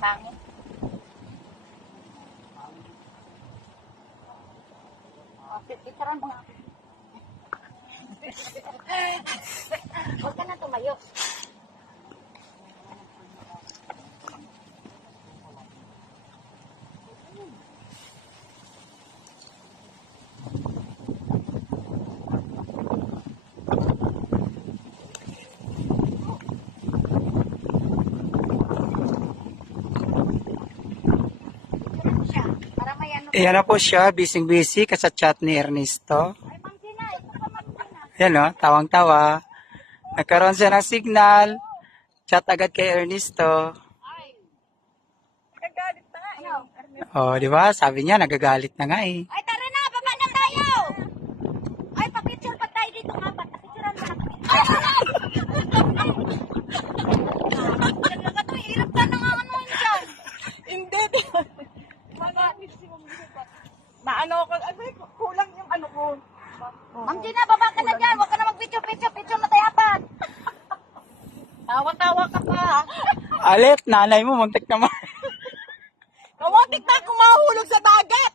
Pangit. Picturean mo nga. Huwag ka na tumayo. Ayan na po siya, busy-busy sa chat ni Ernesto. Ayan o, tawang-tawa. Nagkaroon siya ng signal. Chat agad kay Ernesto. Nagagalit na nga. O, di ba? Sabi niya, nagagalit na nga eh. Ay, tara na! Baba na tayo! Ay, papicture pa tayo dito nga. Papicturean mo na. Talaga to, hirap ka na nga ano dyan. Hindi. Maano ko, ay, kulang yung ano ko. Ma'am Gina, baba ka na dyan. Huwag ka na mag-picture. Picture na tayo apat. Tawa-tawa ka pa. Alit, nanay mo, muntik naman. Kawatik na akong mahulog sa dagat.